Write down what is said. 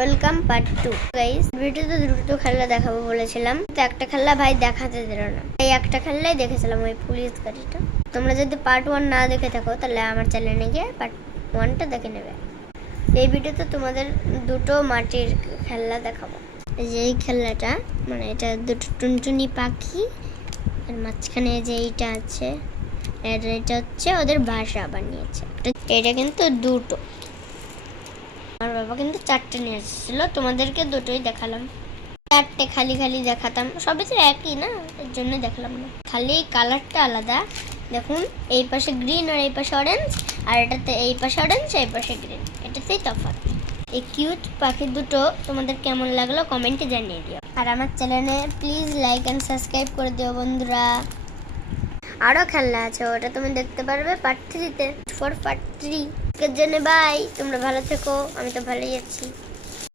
Welcome part 2 guys. ভিডিওতে দুটো খেলা দেখাবো বলেছিলাম, তো একটা খেলা ভাই দেখাতে দিল না। এই একটা খেলাই দেখেছিলাম, ওই পুলিশ গাড়িটা। তোমরা যদি পার্ট 1 না দেখে থাকো তাহলে আমার চ্যানেলে গিয়ে পার্ট 1টা দেখে নেবে। এই ভিডিওতে তোমাদের দুটো মাটির খেলা দেখাবো। এই যে এই খেলাটা, মানে এটা দুটো টুনটুনি পাখি, আর মাঝখানে যে এইটা আছে, এটা হচ্ছে ওদের ভাষা বানিয়েছে। এটা কিন্তু দুটো, আমার বাবা কিন্তু 4টে নিয়ে এসেছিল, তোমাদেরকে দুটোই দেখালাম। 4টে খালি খালি দেখাতাম, সবই তো একই না, এর জন্য দেখালাম না, খালি কালারটা আলাদা। দেখুন, এই পাশে গ্রিন আর এই পাশে অরেঞ্জ, আর এটাতে এই পাশে অরেঞ্জ এই পাশে গ্রিন, এটাতেই তফাৎ। এই কিউট পাখি দুটো তোমাদের কেমন লাগলো কমেন্টে জানিয়ে দিও, আর আমার চ্যানেলে প্লিজ লাইক অ্যান্ড সাবস্ক্রাইব করে দিও বন্ধুরা। আরও খেলা আছে, ওটা তুমি দেখতে পারবে পার্ট 3-তে। ফর পার্ট 3 এর জন্য বাই। তোমরা ভালো থেকো, আমি তো ভালোই আছি।